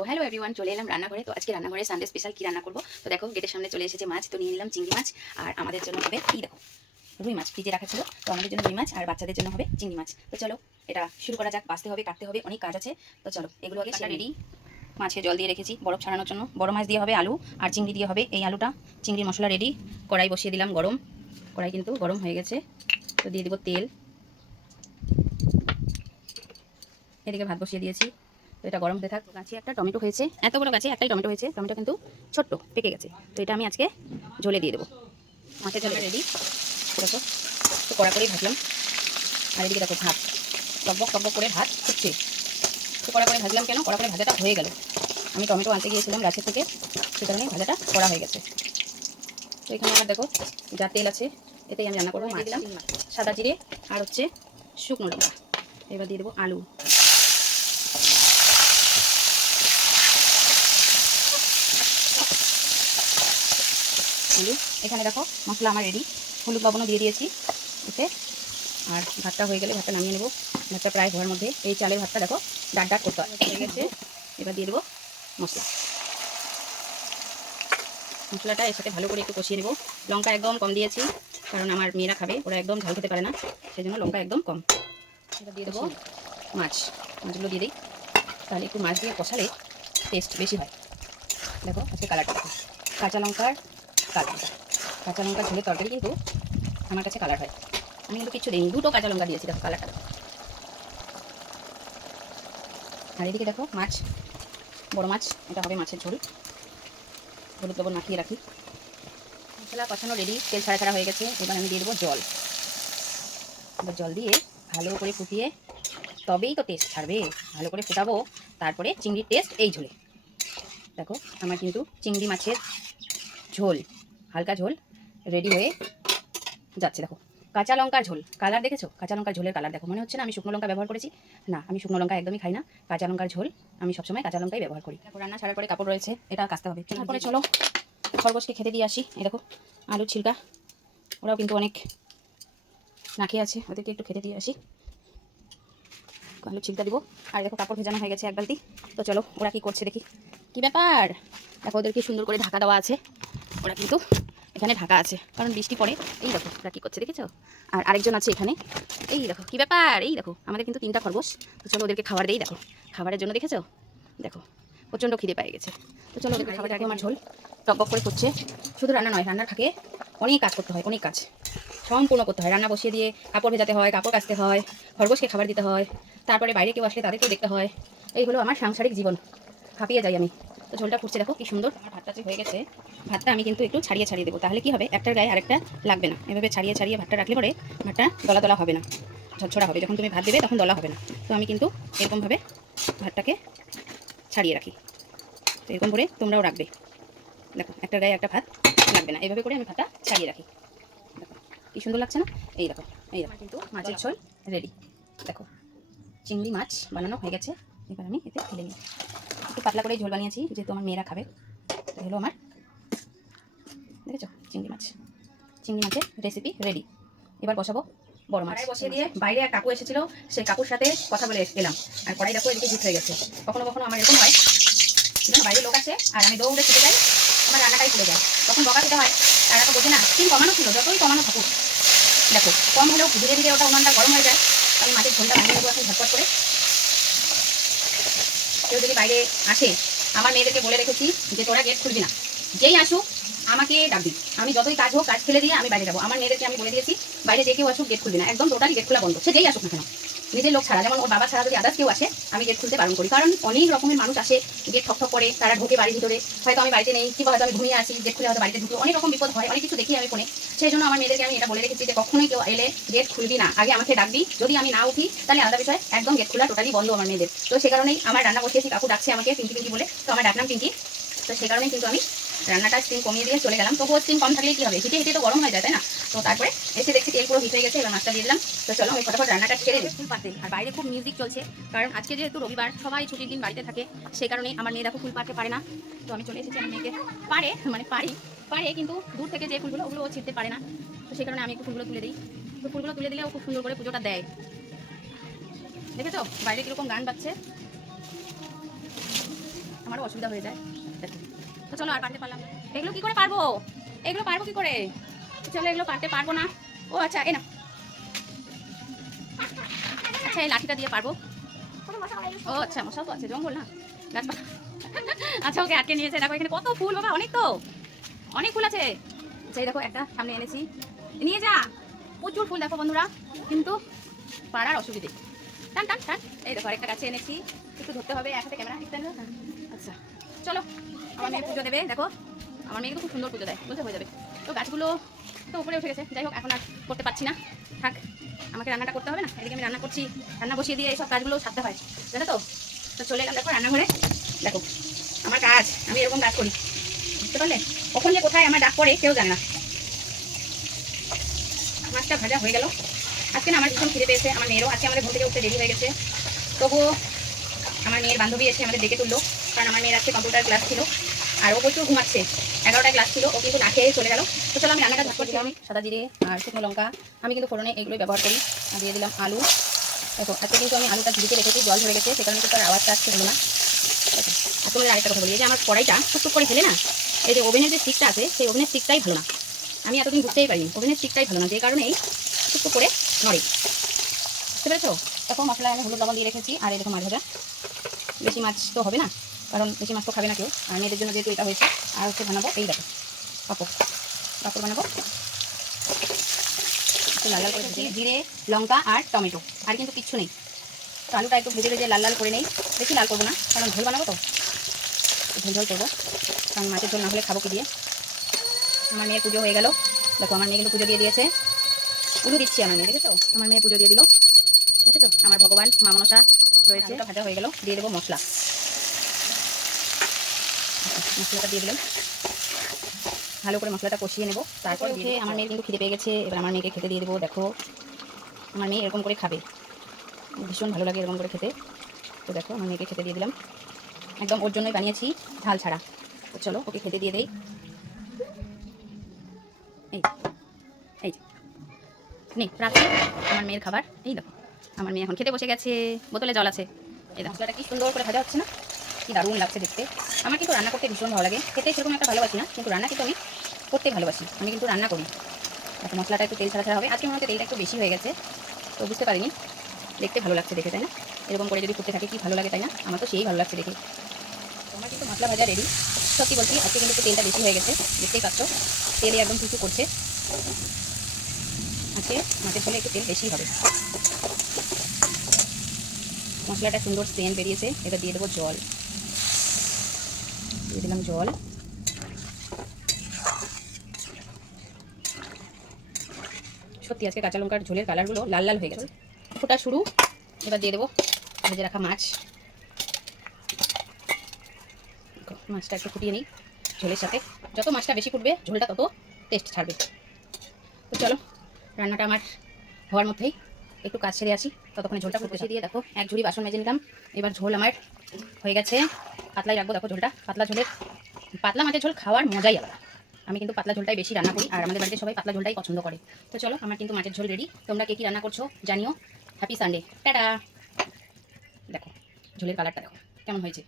তো hello everyone, চলে এলাম রান্নাঘরে। তো আজকে রান্নাঘরে সানডে স্পেশাল কি রান্না করবো। তো দেখো গেটের সামনে চলে এসেছে মাছ। তো নিয়ে নিলাম চিংড়ি মাছ, আর আমাদের জন্য হবে এই দেখো রুই মাছ ফ্রিজে রাখা ছিল। তো আমাদের জন্য রুই মাছ আর বাচ্চাদের জন্য হবে চিংড়ি মাছ। তো চলো এটা শুরু করা যাক। বাছতে হবে, কাটতে হবে, অনেক কাজ আছে। তো চলো এগুলো আগে রেডি। মাছে জল দিয়ে রেখেছি বরফ ছাড়ানোর জন্য। বড় মাছ দিয়ে হবে আলু, আর চিংড়ি দিয়ে হবে এই আলুটা। চিংড়ির মশলা রেডি। কড়াই বসিয়ে দিলাম গরম। কড়াই কিন্তু গরম হয়ে গেছে। তো দিয়ে দেবো তেল। এদিকে ভাত বসিয়ে দিয়েছি। তো এটা গরম হতে থাক। গাছে একটা টমেটো হয়েছে, এত বড় গাছে একটাই টমেটো হয়েছে। টমেটো কিন্তু ছোট্ট, পেকে গেছে। তো এটা আমি আজকে ঝোলে দিয়ে দেবো। মাছের ঝোল রেডি। দেখো তো কড়া করেই ভাজলাম। আর এদিকে দেখো ভাত টকবক টকবক করে ভাত ফুটছে। তো কড়া করে ভাজলাম কেন, কড়া করে ভাজাটা হয়ে গেল। আমি টমেটো আনতে গিয়েছিলাম গাছের থেকে, সে কারণে ভাজাটা করা হয়ে গেছে। তো এখানে আমার দেখো যা তেল আছে এতেই আমি রান্না করবো। দিয়ে দিলাম সাদা জিরে আর হচ্ছে শুকনো লঙ্কা। এবার দিয়ে দেবো আলু। এখানে দেখো মশলা আমার রেডি। হলুদ লবণও দিয়ে দিয়েছি এতে। আর ভাতটা হয়ে গেলে ভাতটা নামিয়ে নেবো। ভাতটা প্রায় হওয়ার মধ্যে। এই চালের ভাতটা দেখো ডাক ডাক করতে হয়ে গেছে। এবার দিয়ে দেবো মশলা। মশলাটা এর সাথে ভালো করে একটু কষিয়ে নেবো। লঙ্কা একদম কম দিয়েছি, কারণ আমার মেয়েরা খাবে, ওরা একদম ঝাল খেতে পারে না, সেই জন্য লঙ্কা একদম কম। এবার দিয়ে দেবো মাছগুলো দিয়ে দিই। তাহলে একটু মাছ দিয়ে কষালে টেস্ট বেশি হয়। দেখো আজকে কালারটা দেখো, কাঁচা লঙ্কার কালার। কাঁচা লঙ্কা ঝোলের তরকারি কিন্তু আমার কাছে কালার হয়। আমি কিন্তু কিছু দিইনি, দুটো কাঁচা লঙ্কা দিয়েছি দেখো কালারটা। আর এদিকে দেখো মাছ, বড় মাছ, এটা হবে মাছের ঝোল। হলুদ লবণ মাখিয়ে রাখি। মশলা কষানো রেডি, তেল ছাড়া ছাড়া হয়ে গেছে। এবার আমি দিয়ে দেবো জল। এবার জল দিয়ে ভালো করে ফুটিয়ে তবেই তো টেস্ট ছাড়বে। ভালো করে ফুটাবো, তারপরে চিংড়ির টেস্ট এই ঝোলে। দেখো আমার কিন্তু চিংড়ি মাছের ঝোল, হালকা ঝোল রেডি হয়ে যাচ্ছে। দেখো কাঁচা লঙ্কার ঝোল, কালার দেখেছো? কাঁচা লঙ্কার ঝোলের কালার দেখো, মনে হচ্ছে না আমি শুকনো লঙ্কা ব্যবহার করেছি? না, আমি শুকনো লঙ্কা একদমই খাই না। কাঁচা লঙ্কার ঝোল আমি সবসময় কাঁচা লঙ্কাই ব্যবহার করি। দেখো রান্না ছাড়ার পরে কাপড় রয়েছে, এটা কাচতে হবে। তারপরে চলো খরগোশকে খেতে দিয়ে আসি। এই দেখো আলুর ছিলকা, ওরাও কিন্তু অনেক না খেয়ে আছে, ওদেরকে একটু খেতে দিয়ে আসি। আলুর ছিলকা দিব। আর দেখো কাপড় ভেজানো হয়ে গেছে এক বালতি। তো চলো ওরা কি করছে দেখি। কি ব্যাপার, দেখো ওদেরকে সুন্দর করে ঢাকা দেওয়া আছে। ওরা কিন্তু এখানে ঢাকা আছে, কারণ বৃষ্টি পড়ে। এই দেখো ওরা কী করছে দেখেছো? আর আরেকজন আছে এখানে। এই দেখো কী ব্যাপার, এই দেখো আমাদের কিন্তু 3টা খরগোশ। তো চলো ওদেরকে খাবার দেই। দেখো খাবারের জন্য দেখেছো, দেখো প্রচণ্ড খিদে পেয়ে গেছে। তো চলো ওদেরকে খাবার আগে আমার ঝোল টকবক করে ফুটছে। শুধু রান্না নয়, রান্নার ফাঁকে অনেক কাজ করতে হয়, অনেক কাজ সম্পূর্ণ করতে হয়। রান্না বসিয়ে দিয়ে কাপড় ভেজাতে হয়, কাপড় কাচতে হয়, খরগোশকে খাবার দিতে হয়, তারপরে বাইরে কেউ আসলে তাদেরকেও দেখতে হয়। এই হলো আমার সাংসারিক জীবন, হাঁপিয়ে যাই আমি। তো ঝোলটা ফুটছে দেখো কি সুন্দর। আমার ভাতটা যে হয়ে গেছে, ভাতটা আমি কিন্তু একটু ছাড়িয়ে ছাড়িয়ে দেবো। তাহলে কি হবে, একটার গায়ে আরেকটা লাগবে না। এভাবে ছাড়িয়ে ছাড়িয়ে ভাতটা রাখলে পরে ভাতটা দলা দলা হবে না, ঝরঝরা হবে। যখন তুমি ভাত দেবে তখন দলা হবে না। তো আমি কিন্তু এরকমভাবে ভাতটাকে ছাড়িয়ে রাখি। তো এরকম করে তোমরাও রাখবে। দেখো একটার গায়ে একটা ভাত লাগবে না, এইভাবে করে আমি ভাতটা ছাড়িয়ে রাখি। দেখো কি সুন্দর লাগছে না? এই দেখো, এই দেখো কিন্তু মাছের ঝোল রেডি। দেখো চিংড়ি মাছ বানানো হয়ে গেছে। এবার আমি এতে ঢেলে নিই। একটু পাতলা করে ঝোল বানিয়েছি, যেহেতু আমার মেয়েরা খাবে। এটা হলো আমার, দেখেছো, চিংড়ি মাছ। চিংড়ি মাছের রেসিপি রেডি। এবার বসাবো বড় মাছ। বসিয়ে দিয়ে বাইরে এক কাকু এসেছিল, সেই কাকুর সাথে কথা বলে এলাম। আর কড়াই দেখো এদিকে হিট হয়ে গেছে। কখনো কখনো আমার এরকম হয়, বাইরে লোক আছে আর আমি দৌড়ে ছুটে যাই, আমার রান্নাটাই খুলে যায়। তখন বকা খেতে হয়। তারা তো বোঝে না, স্টিম কমানো ছিল, যতই কমানো থাকুক। দেখো কম হলেও ধীরে ধীরে ওটা উনানটা গরম হয়ে যায়। আমি মাছের ঝোলটা বানিয়ে নেবো এখন ঝটপট করে। কেউ যদি বাইরে আসে, আমার মেয়েদেরকে বলে রেখেছি যে তোরা গেট খুলবি না, যেই আসুক আমাকে ডাকবি। আমি যতই কাজ হোক, কাজ ফেলে দিয়ে আমি বাইরে যাবো। আমার মেয়েদেরকে আমি বলে দিয়েছি বাইরে যে কেউ আসুক গেট খুলবি না, একদম টোটালি গেট খোলা বন্ধ। সে যেই আসুক না কেন, নিজের লোক ছাড়া, যেমন ওর বাবা ছাড়া যদি আদার্স কেউ আসে আমি গেট খুলতে বারণ করি। কারণ অনেক রকমের মানুষ আসে, গেট ঠক ঠক করে, তারা ঢোকে বাড়ির ভিতরে, হয়তো আমি বাড়িতে নেই, কিংবা হয়তো আমি ঘুমিয়ে আছি, গেট খুলে হয়তো বাড়িতে ঢুকে, অনেক রকম বিপদ হয়, অনেক কিছু দেখি আমি ফোনে। সেই জন্য আমার মেয়েদেরকে আমি এটা বলে রেখেছি যে কখনোই কেউ এলে গেট খুলবি না, আগে আমাকে ডাকবি। যদি আমি না উঠি তাহলে আলাদা বিষয়, একদম গেট খোলা টোটালি বন্ধ আমার মেয়েদের। তো সে কারণেই আমার রান্না বসিয়েছি, কাকু ডাকছে আমাকে পিঙ্কি পিঙ্কি বলে, তো আমার ডাকলাম পিঙ্কি। তো সে কারণেই কিন্তু আমি রান্নাটা স্টিম কমিয়ে দিয়ে চলে গেলাম। তবুও স্টিম কম থাকলে কী হবে, হিটে হিটে তো গরম হয়ে যায়, তাই না? তো তারপরে এসে দেখছি তেল পুরো হিট হয়ে গেছে, এবার মাছটা দিয়ে দিলাম। তো চলো আমি ফটাফট রান্নাটা ছেড়ে দিই। ফুল পাতে আর বাইরে খুব মিউজিক চলছে, কারণ আজকে যেহেতু রবিবার, সবাই ছুটির দিন বাড়িতে থাকে, সেই কারণেই আমার মেয়ে দেখো ফুল পাতে পারে না। তো আমি চলে এসেছি, আমার মেয়েকে পারে, মানে পারে কিন্তু দূর থেকে যে ফুলগুলো ওগুলো ও ছিঁড়তে পারে না। তো সেই কারণে আমি একটু ফুলগুলো তুলে দিই। তো ফুলগুলো তুলে দিলে ও খুব সুন্দর করে পুজোটা দেয়। দেখেছো বাইরে কীরকম গান বাজছে। আমারও অসুবিধা হয়ে যায়। দেখো তো চলো আর পারতে পারলাম না। এগুলো কি করে পারবো, এগুলো পারবো কি করে? চলো এগুলো পারতে পারবো না। ও আচ্ছা এ না, আচ্ছা এই লাঠিটা দিয়ে পারবো। ও আচ্ছা মশাও তো আছে, জঙ্গল না গাছপালা। আচ্ছা ওকে আটকে নিয়েছে। দেখো এখানে কত ফুল বাবা, অনেক তো, অনেক ফুল আছে। আচ্ছা এই দেখো একটা সামনে এনেছি, নিয়ে যা। প্রচুর ফুল দেখো বন্ধুরা, কিন্তু পাড়ার অসুবিধে। টান টান টান। এই দেখো আরেকটা গাছে এনেছি, একটু ধরতে হবে এক হাতে ক্যামেরা। আচ্ছা চলো, আমার মেয়ে পুজো দেবে। দেখো আমার মেয়ে কিন্তু খুব সুন্দর পুজো দেয়, বলতে হয়ে যাবে। তো গাছগুলো তো উপরে উঠে গেছে, যাই হোক এখন আর করতে পারছি না, থাক। আমাকে রান্নাটা করতে হবে না, এদিকে আমি রান্না করছি, রান্না বসিয়ে দিয়ে এইসব কাজগুলো ছাড়তে হয়, জানো তো। তো চলে এলাম দেখো রান্নাঘরে। দেখো আমার কাজ, আমি এরকম কাজ করি, বুঝতে পারলে? কখন যে কোথায় আমার ডাক পড়ে কেউ জানে না। মাছটা ভাজা হয়ে গেল। আজকে না আমার ভীষণ খিদে পেয়েছে, আমার মেয়েরও। আজকে আমাদের ঘুম থেকে উঠতে দেরি হয়ে গেছে, তবুও আমার মেয়ের বান্ধবী এসে আমাদের ডেকে তুললো, কারণ আমার মেয়ের আজকে কম্পিউটার ক্লাস ছিল আর ও প্রচুর ঘুমাচ্ছে। 11টায় ক্লাস ছিল, ও কিন্তু না খেয়ে চলে গেল। তো চলো আমি রান্নাটা ঝটপট দিলাম, সাদা জিরে আর শুকনো লঙ্কা। আমি কিন্তু ফোড়নে এগুলোই ব্যবহার করি। আর দিয়ে দিলাম আলু। দেখো আজকে কিন্তু আমি আলুটা ঝুড়িতে রেখেছি, জল ধরে গেছে, সে কারণে কিন্তু তার আওয়াজটা আসতে হলো না। আর তোমাদের আরেকটা কথা বলি, এই যে আমার কড়াইটা টুকটুক করে খেলে না, এই যে ওভেনের যে স্টিকটা আছে, সেই ওভেনের স্টিকটাই ভালো না। আমি এতদিন বুঝতেই পারিনি ওভেনের স্টিকটাই ভালো না, যে কারণেই টুকটুক করে নড়ে, বুঝতে পেরেছো? দেখো মশলায় আমি হলুদ লবণ দিয়ে রেখেছি। আর এই দেখো মাছ ভাজা, বেশি মাছ তো হবে না, কারণ বেশি মাছ তো খাবে না কেউ, আর মেয়েদের জন্য যেহেতু এটা হয়েছে। আর হচ্ছে বানাবো এই দেখো পাঁপড়, পাঁপড় বানাবো। একটু লাল লাল করে দিচ্ছি, জিরে লঙ্কা আর টমেটো, আর কিন্তু কিচ্ছু নেই। তো আলুটা একটু ভেজে ভেজে লাল লাল করে নেই, বেশি লাল করবো না, কারণ ঝোল বানাবো তো, ঝোল ঝোল করবো, কারণ মাছের ঝোল না হলে খাবো কি দিয়ে। আমার মেয়ের পুজো হয়ে গেল, দেখো আমার মেয়ে কিন্তু পুজো দিয়ে দিয়েছে। উলু দিচ্ছি আমার মেয়ে, দেখেছো? আমার মেয়ে পুজো দিয়ে দিল, দেখেছো? আমার ভগবান মা মনসা রয়েছে। ভাজা হয়ে গেল, দিয়ে দেবো মশলা। মশলাটা দিয়ে দিলাম, ভালো করে মশলাটা কষিয়ে নেবো। তারপর উঠে আমার মেয়ের কিন্তু খিদে পেয়ে গেছে, এবার আমার মেয়েকে খেতে দিয়ে দেবো। দেখো আমার মেয়ে এরকম করে খাবে, ভীষণ ভালো লাগে এরকম করে খেতে। তো দেখো আমার মেয়েকে খেতে দিয়ে দিলাম, একদম ওর জন্যই বানিয়েছি, ঝাল ছাড়া। তো চলো ওকে খেতে দিয়ে দেই। এই এই নেই রাত্রে আমার মেয়ের খাবার। এই দেখো আমার মেয়ে এখন খেতে বসে গেছে, বোতলে জল আছে। এই দেখো মশলাটা কি সুন্দর করে ভাজা হচ্ছে না, কি দারুণ লাগছে দেখতে। আমার কিন্তু রান্না করতে ভীষণ ভালো লাগে, খেতে সেরকম একটা ভালোবাসি না, কিন্তু রান্না কিন্তু আমি করতে ভালোবাসি। আমি কিন্তু রান্না করি। দেখো মশলাটা একটু তেল ছাড়া ছাড়া হবে, আজকে মনে হচ্ছে তেলটা একটু বেশি হয়ে গেছে, তো বুঝতে পারিনি। দেখতে ভালো লাগছে দেখে, তাই না? এরকম করে যদি করতে থাকে কি ভালো লাগে, তাই না? আমার তো সেই ভালো লাগছে দেখে। তোমার কিন্তু মশলা ভাজা রেডি। সত্যি বলছি আজকে কিন্তু একটু তেলটা বেশি হয়ে গেছে, দেখতেই পাচ্ছ তেলে একদম কিছু করছে। আজকে মাছের ঝোলে একটু তেল বেশি হবে। মশলাটা সুন্দর সেন্ট বেরিয়েছে, এবার দিয়ে দেবো জল। দিয়ে দিলাম জল। সত্যি আজকে কাঁচা লঙ্কার ঝোলের কালারগুলো লাল লাল হয়ে গেছে, ফোটা শুরু। এবার দিয়ে দেবো ভেজে রাখা মাছ। মাছটা একটু ফুটিয়ে নিই ঝোলের সাথে, যত মাছটা বেশি ফুটবে ঝোলটা তত টেস্ট ছাড়বে। তো চলো রান্নাটা আমার হওয়ার মধ্যেই একটু কাজ ছেড়ে আসি, ততক্ষণে ঝোলটা ফুটে দিয়ে। দেখো এক ঝুড়ি বাসন মেজে নিলাম, এবার ঝোল আমার হয়ে গেছে। পাতলাই রাখবো, দেখো ঝোলটা পাতলা ঝোলের, পাতলা মাছের ঝোল খাওয়ার মজাই আলাদা। আমি কিন্তু পাতলা ঝোলটাই বেশি রান্না করি, আর আমাদের বাড়িতে সবাই পাতলা ঝোলটাই পছন্দ করে। তো চলো আমার কিন্তু মাছের ঝোল রেডি, তোমরা কে কী রান্না করছো জানিও। Happy Sunday, tata. দেখো ঝোলের কালারটা দেখো কেমন হয়েছে।